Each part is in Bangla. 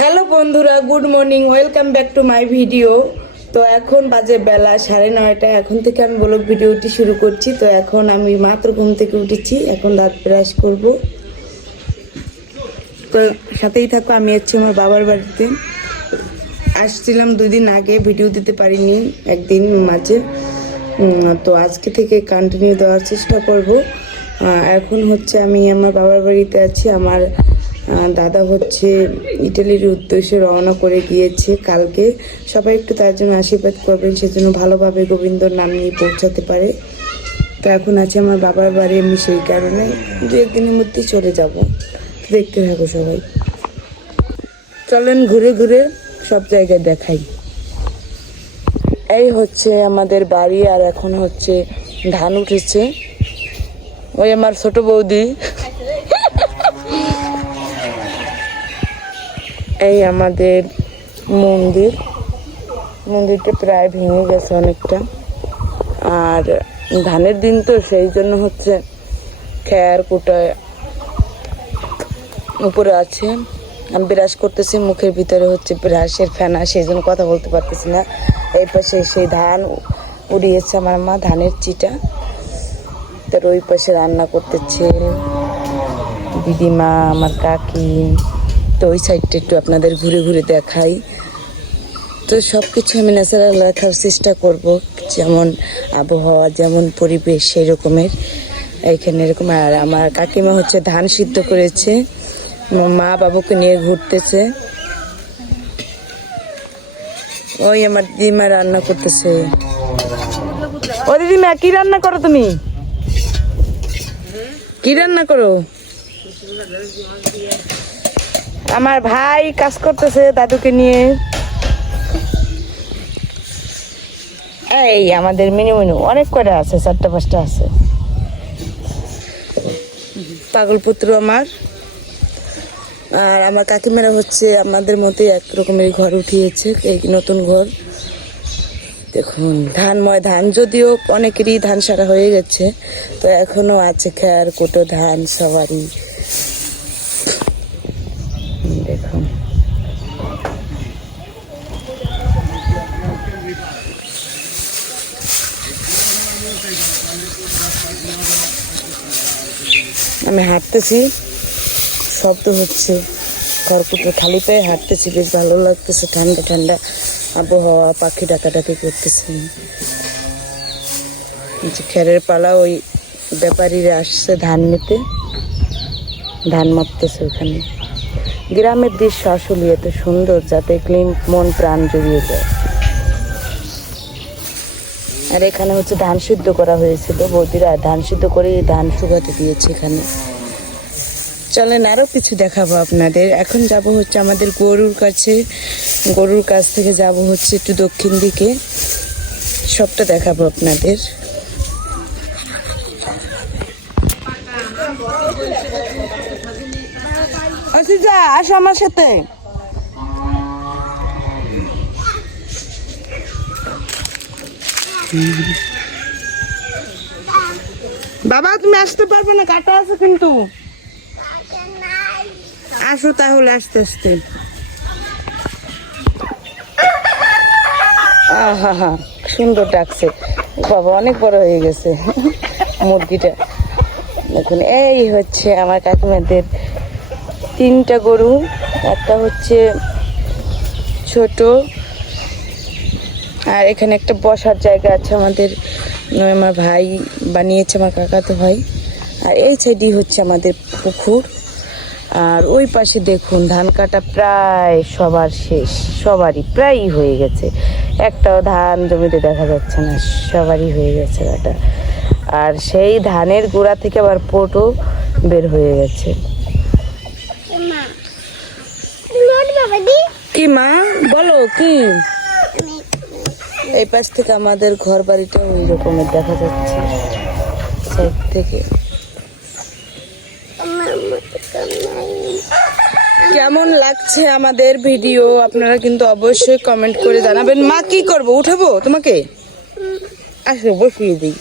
হ্যালো বন্ধুরা, good morning, welcome back to my video. তো এখন বাজে বেলা 9:30। এখন থেকে আমি ব্লগ ভিডিওটি শুরু করছি। তো এখন আমি মাত্র ঘুম থেকে উঠেছি, এখন দাঁত ব্রাশ করব। তো সাথেই থাকো, আমি যাচ্ছি আমার বাবার বাড়িতে। আসছিলাম 2 দিন আগে, ভিডিও দিতে পারিনি একদিন মাঝে। তো আজকে থেকে কন্টিনিউ দেওয়ার চেষ্টা করব। এখন হচ্ছে আমি আমার বাবার বাড়িতে আছি। আমার দাদা হচ্ছে ইটালির উদ্দেশ্যে রওনা করে গিয়েছে কালকে। সবাই একটু তার জন্য আশীর্বাদ করবেন, সেজন্য ভালোভাবে গোবিন্দর নাম নিয়ে পৌঁছাতে পারে। তো এখন আছে আমার বাবার বাড়ি, আমি সেই কারণে 2-1 দিনের মধ্যে চলে যাব। দেখতে থাকো সবাই, চলেন ঘুরে ঘুরে সব জায়গায় দেখাই। এই হচ্ছে আমাদের বাড়ি, আর এখন হচ্ছে ধান উঠেছে। ওই আমার ছোট বৌদি। এই আমাদের মন্দিরটা প্রায় ভেঙে গেছে অনেকটা। আর ধানের দিন তো, সেই জন্য হচ্ছে খেয়ার কুটায় উপরে আছে। আমি ব্রাশ করতেছি, মুখের ভিতরে হচ্ছে ব্রাশের ফেনা, সেই জন্য কথা বলতে পারতেছি না। এই পাশে সেই ধান উড়িয়েছে আমার মা, ধানের চিটা। তার ওই পাশে রান্না করতেছে দিদিমা, আমার কাকি। তো ওই সাইডটা একটু আপনাদের ঘুরে ঘুরে দেখাই। তো সব কিছু আমি ন্যাচারাল রাখার চেষ্টা করব, যেমন আবহাওয়া, যেমন পরিবেশ, সেই রকমের এইখানে এরকম। আর আমার কাকিমা হচ্ছে ধান সিদ্ধ করেছে, মা বাবুকে নিয়ে ঘুরতেছে। ওই আমার দিদিমা রান্না করতেছে। ও দিদিমা, কি রান্না করো তুমি? কি রান্না করো? আমার ভাই কাজ করতেছে দাদুকে নিয়ে। এই আমাদের মিনু অনেক কয়টা আছে, 4টা-5টা আছে। পাগল পুত্র আমার। আর আমার কাকিমারা হচ্ছে আমাদের মতোই এক রকমের ঘর উঠিয়েছে, এই নতুন ঘর। দেখুন ধানময় ধান, যদিও অনেকেরই ধান সারা হয়ে গেছে, তো এখনো আছে খেয়ার কুটো ধান সবারই। দেখুন আমি হাঁটতেছি, শব্দ হচ্ছে খড়কুটো, খালি পায়ে হাঁটতেছি, বেশ ভালো লাগতেছে। ঠান্ডা ঠান্ডা আবহাওয়া, পাখি ডাকাডাকি করতেছে। খেরের পালা, ওই ব্যাপারীরা আসছে ধান নিতে, ধান মাপতেছে ওখানে। গ্রামের দৃশ্য আসলে এত সুন্দর, যাতে ক্লিন মন প্রাণ জুড়িয়ে যায়। আর এখানে হচ্ছে ধান সিদ্ধ করা হয়েছিল, বৌদিরা ধান সিদ্ধ করে ধান শুকাতে দিয়েছে এখানে। চলেন আরো কিছু দেখাবো আপনাদের। এখন যাব হচ্ছে আমাদের গরুর কাছে, গরুর কাছ থেকে যাব হচ্ছে একটু দক্ষিণ দিকে, সবটা দেখাবো আপনাদের। আসো আমার সাথে। বাবা তুমি আসতে পারবে না, কাটা আছে কিন্তু। আসো তাহলে আস্তে আস্তে। আহা, সুন্দর ডাকছে বাবা, অনেক বড় হয়ে গেছে মুরগিটা। দেখুন এই হচ্ছে আমার কাকিমাদের 3টা গরু। একটা হচ্ছে ছোট, আর এখানে একটা বসার জায়গা আছে আমাদের, আমার ভাই বানিয়েছে, আমার কাকাতো ভাই। আর এই সাইডই হচ্ছে আমাদের পুকুর। আর ওই পাশে দেখুন ধান কাটা প্রায় সবার শেষ, সবারই প্রায়ই হয়ে গেছে। একটাও ধান জমিতে দেখা যাচ্ছে না, সবারই হয়ে গেছে কাটা। আর সেই ধানের গোড়া থেকে আবার পোটও বের হয়ে গেছে। কি মা বলো কি? এই পাশ থেকে আমাদের ঘর বাড়িটা ওই রকমের দেখা যাচ্ছে সাইড থেকে। কেমন লাগছে আমাদের ভিডিও আপনারা কিন্তু অবশ্যই কমেন্ট করে জানাবেন। মা কি করবো, উঠাবো তোমাকে? আসো বসিয়ে দিই।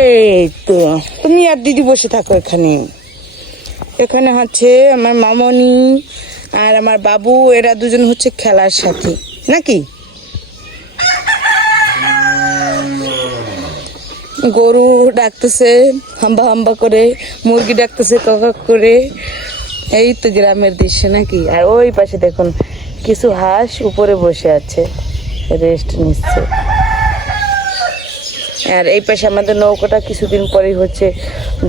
এই তো তুমি আর দিদি বসে থাকো এখানে। এখানে হচ্ছে আমার মামনি আর আমার বাবু, এরা দুজন হচ্ছে খেলার সাথী নাকি। গরু ডাকতেছে হাম্বা হাম্বা করে, মুরগি ডাকতেছে কক করে। এই তো গ্রামের দৃশ্য নাকি। আর ওই পাশে দেখুন কিছু হাঁস উপরে বসে আছে, রেস্ট নিচ্ছে। আর এই পাশে আমাদের নৌকাটা কিছুদিন পরেই হচ্ছে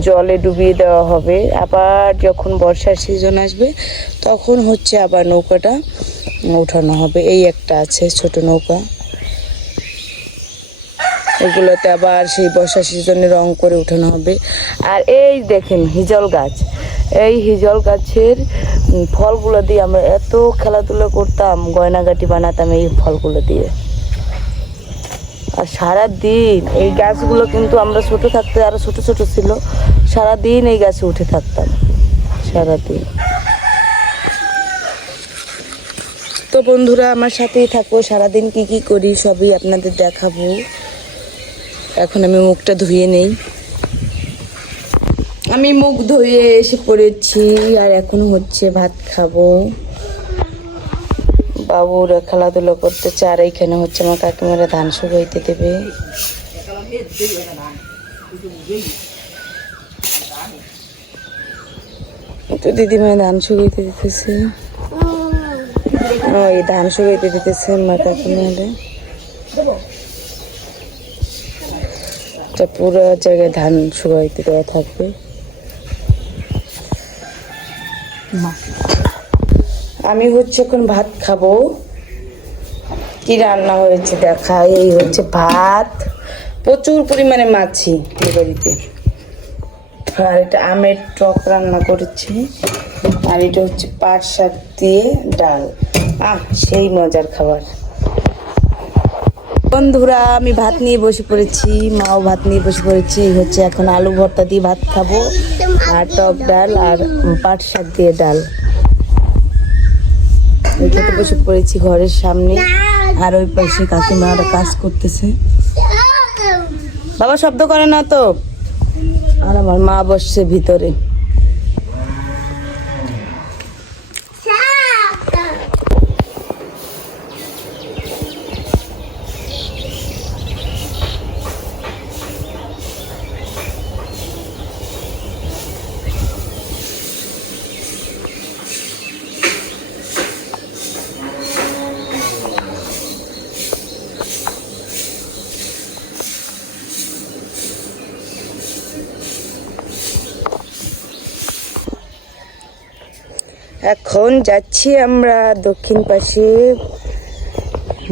জলে ডুবিয়ে দেওয়া হবে। আবার যখন বর্ষার সিজন আসবে তখন হচ্ছে আবার নৌকাটা উঠানো হবে। এই একটা আছে ছোট নৌকা, এগুলোতে আবার সেই বর্ষা সিজনে রং করে উঠানো হবে। আর এই দেখেন হিজল গাছ, এই হিজল গাছের ফলগুলো দিয়ে আমরা এত খেলাধুলা করতাম, গয়নাগাটি বানাতাম এই ফলগুলো দিয়ে। আর সারাদিন এই গাছগুলো কিন্তু আমরা ছোট থাকতে আরো ছোট ছোট ছিল, সারাদিন এই গাছে উঠে থাকতাম সারাদিন। তো বন্ধুরা আমার সাথেই থাকো, সারাদিন কি কি করি সবই আপনাদের দেখাবো। এখন আমি মুখটা ধুয়ে নেই। আমি মুখ ধুয়ে এসে পড়েছি আর এখন হচ্ছে ভাত খাবো। বাবুরা খেলাধুলো করতেছে আর এইখানে হচ্ছে আমার কাকিমারা ধান শুকাইতে দেবে। তো দিদিমা ধান শুকাইতে দিতেছে, ওই ধান শুকাইতে দিতেছে আমার কাকিমারা। পুরো জায়গায় ধান শুকাইতে দেওয়া থাকবে। আমি হচ্ছে এখন ভাত খাবো। কি রান্না হয়েছে দেখা, এই হচ্ছে ভাত, প্রচুর পরিমাণে মাছি এই বাড়িতে। আর এটা আমের টক রান্না করেছি, আর এটা হচ্ছে পাট শাক দিয়ে ডাল। সেই মজার খাবার। বন্ধুরা আমি ভাত নিয়ে বসে পড়েছি, মাও ভাত নিয়ে বসে পড়েছি। হচ্ছে এখন আলু ভর্তা দিয়ে ভাত খাবো, আর টক ডাল আর পাট শাক দিয়ে ডাল। খেতে বসে পড়েছি ঘরের সামনে। আর ওই পাশে কাকিমা কাজ করতেছে, বাবা শব্দ করে না তো। আর আমার মা বসছে ভিতরে। এখন যাচ্ছি আমরা দক্ষিণ পাশে।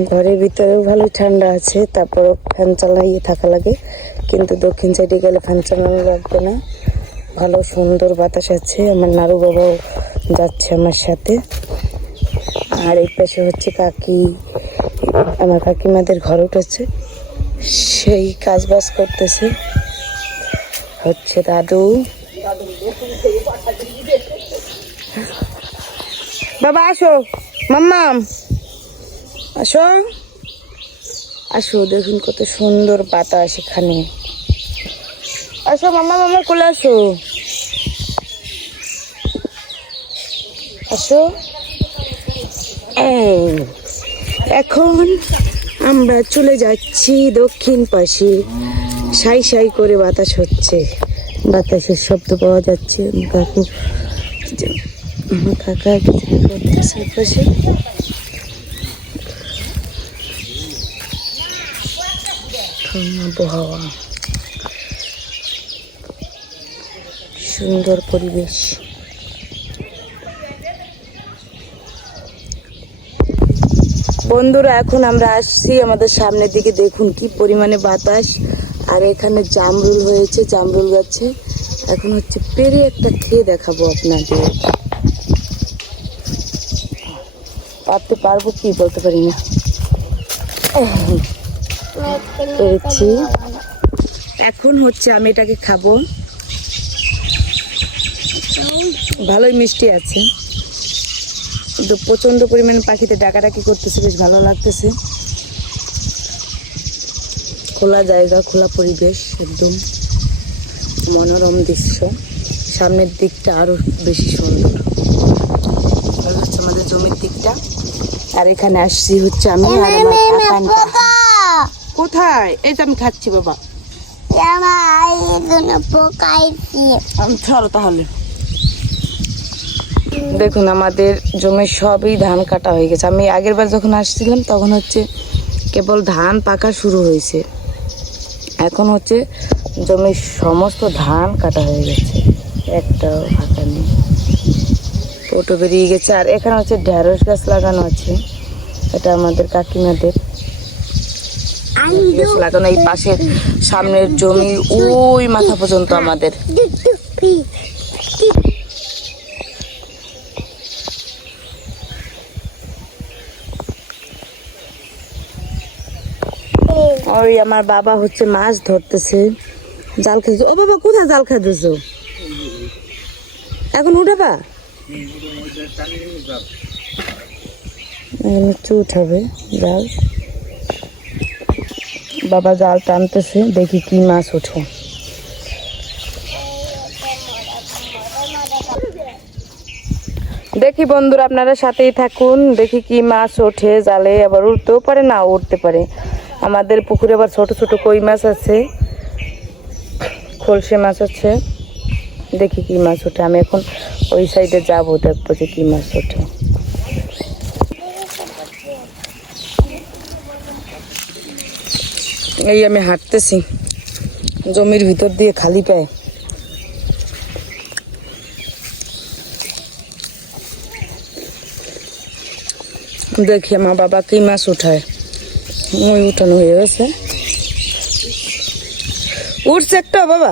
ঘরের ভিতরেও ভালো ঠান্ডা আছে, তারপর ফ্যান চালাইয়ে থাকা লাগে, কিন্তু দক্ষিণ সাইডে গেলে ফ্যান চালানো লাগবে না, ভালো সুন্দর বাতাস আছে। আমার নাড়ু বাবাও যাচ্ছে আমার সাথে। আর এই পাশে হচ্ছে কাকি, আমার কাকিমাদের ঘর উঠেছে, সেই কাজ বাজ করতেছে। হচ্ছে দাদু। বাবা আসো, মাম্মাম আসো আসো, দেখুন কত সুন্দর বাতাস এখানে। আসো মাম্মা, মাম্মা কোলে আসো, আসো। এখন আমরা চলে যাচ্ছি দক্ষিণ পাশে। সাই সাই করে বাতাস হচ্ছে, বাতাসের শব্দ পাওয়া যাচ্ছে। কাকু কাকা কিছু করতেছে পাশে। আবহাওয়া সুন্দর পরিবেশ। বন্ধুরা এখন আমরা আসছি আমাদের সামনের দিকে, দেখুন কি পরিমাণে বাতাস। আর এখানে জামরুল হয়েছে, জামরুল গাছে। এখন হচ্ছে পেরে একটা খেয়ে দেখাবো আপনাদের। পারতে পারবো কি বলতে পারি না। পেরেছি, এখন হচ্ছে আমি এটাকে খাবো। ভালোই মিষ্টি আছে, কিন্তু প্রচন্ড পরিমাণে পাখিতে ডাকাডাকি করতেছে, বেশ ভালো লাগতেছে। খোলা জায়গা, খোলা পরিবেশ, একদম মনোরম দৃশ্য, সামনের দিকটা আরো বেশি সুন্দর। আর হচ্ছে আমাদের জমির দিকটা। আর এখানে আসছি হচ্ছে আমি আর আমার কাকা। কোথায়? এই তো আমি খাচ্ছি বাবা। চলো তাহলে। দেখুন আমাদের জমির সবই ধান কাটা হয়ে গেছে। আমি আগের বার যখন আসছিলাম তখন হচ্ছে কেবল ধান পাকা শুরু হয়েছে, এখন হচ্ছে জমির সমস্ত ধান কাটা হয়ে গেছে, একটাও ফাঁকা নেই, পোটো বেরিয়ে গেছে। আর এখানে হচ্ছে ঢেঁড়স গাছ লাগানো আছে, এটা আমাদের কাকিমাদের লাগানো। এই পাশের সামনের জমি ওই মাথা পর্যন্ত আমাদের। ওই আমার বাবা হচ্ছে মাছ ধরতেছে, জাল খেয়েছে। ও বাবা কোথায় জাল খাইতেছো? এখন উঠাবা? একটু উঠাবে জাল। বাবা জাল টানতেছে, দেখি কি মাছ ওঠে। দেখি বন্ধুরা আপনারা সাথেই থাকুন, দেখি কি মাছ ওঠে জালে। আবার উঠতেও পারে, না উঠতে পারে। আমাদের পুকুরে আবার ছোট ছোট কই মাছ আছে, খলসে মাছ আছে। দেখি কি মাছ ওঠে। আমি এখন ওই সাইডে যাবো, দেখবো যে কি মাছ ওঠে। এই আমি হাঁটতেছি জমির ভিতর দিয়ে খালি পায়ে। দেখি আমার বাবা কি মাছ উঠায়। মই উঠানো হয়ে গেছে, উঠছে একটা বাবা।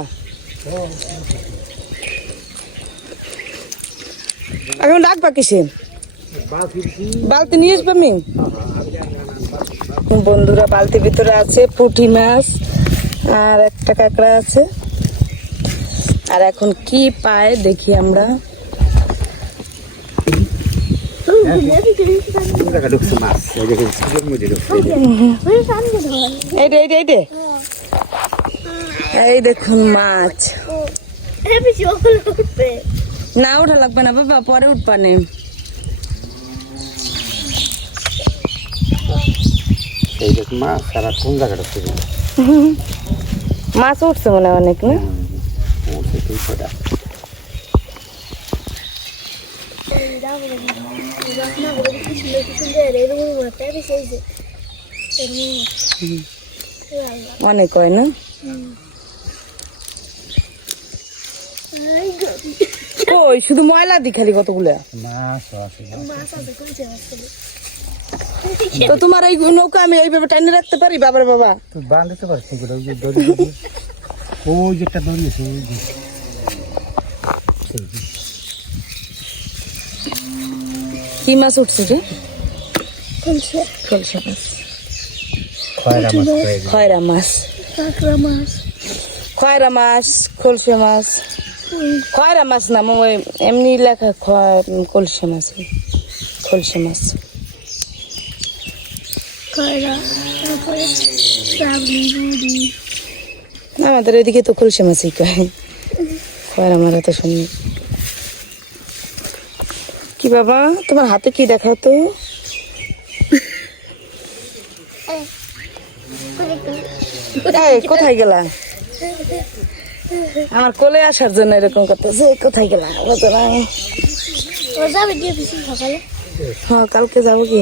এখন ডাকবা কিসে? বালতি নিয়ে আসবে আমি। বন্ধুরা বালতির ভিতরে আছে পুঁটি মাছ আর একটা কাঁকড়া আছে। আর এখন কি পায় দেখি আমরা। এই দেখুন মাছ। না ওঠা লাগবে না বাবা, পরে উঠবানে। মাছ উঠছে মনে হয় অনেক, না? অনেক হয় না? ওই শুধু ময়লা দি খালি কতগুলো। তো তোমার এই নৌকা আমি এইভাবে টাইনে রাখতে পারি বাবার বাবা? বাঁধতে পারছি। ওই যেটা দড়িয়েছে কি মাছ উঠছে যে? খলসা মাছ, খয়রা মাছ, খয়রা মাছ, খলসা মাছ। খয়রা মাছ না এমনি লেখা কলসা মাছ, খলসা মাছ। আমাদের এদিকে তো খলসা মাছই কয়, খয়রা মাছ এত সুন্দর। কি বাবা তোমার হাতে কি দেখাও তো? কোথায় গেলা? আমার কোলে আসার জন্য এরকম করতেছে। কোথায় গেলা? হ্যাঁ কালকে যাবো কি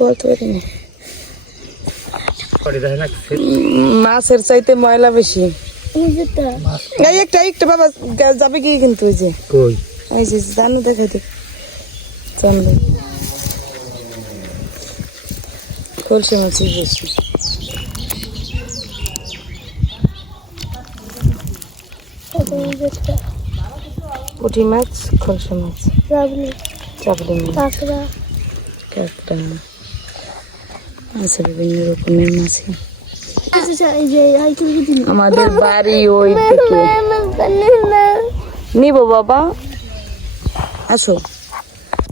বলতে পারি না। মাছের চাইতে ময়লা বেশি। একটা বাবা যাবে কি কিন্তু ওই যে জানো দেখাই দেখ জানবে কলসি মাছই বেশি। পুঁটি মাছ, খলসা মাছ, চাপড়ি মাছ, কাঁকড়া আছে, বিভিন্ন রকমের মাছ। আমাদের বাড়ি ওই দিকে। নিবো বাবা, আসো।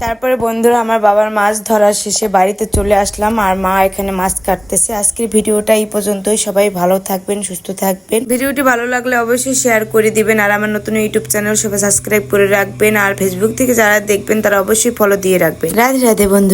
তারপরে বন্ধুরা আমার বাবার মাছ ধরা শেষে বাড়িতে চলে আসলাম আর মা এখানে মাছ কাটতেছে। আজকের ভিডিওটা এই পর্যন্তই। সবাই ভালো থাকবেন, সুস্থ থাকবেন। ভিডিওটি ভালো লাগলে অবশ্যই শেয়ার করে দিবেন আর আমার নতুন ইউটিউব চ্যানেল সবাই সাবস্ক্রাইব করে রাখবেন আর ফেসবুক থেকে যারা দেখবেন তারা অবশ্যই ফলো দিয়ে রাখবেন। রাধে রাধে বন্ধুরা।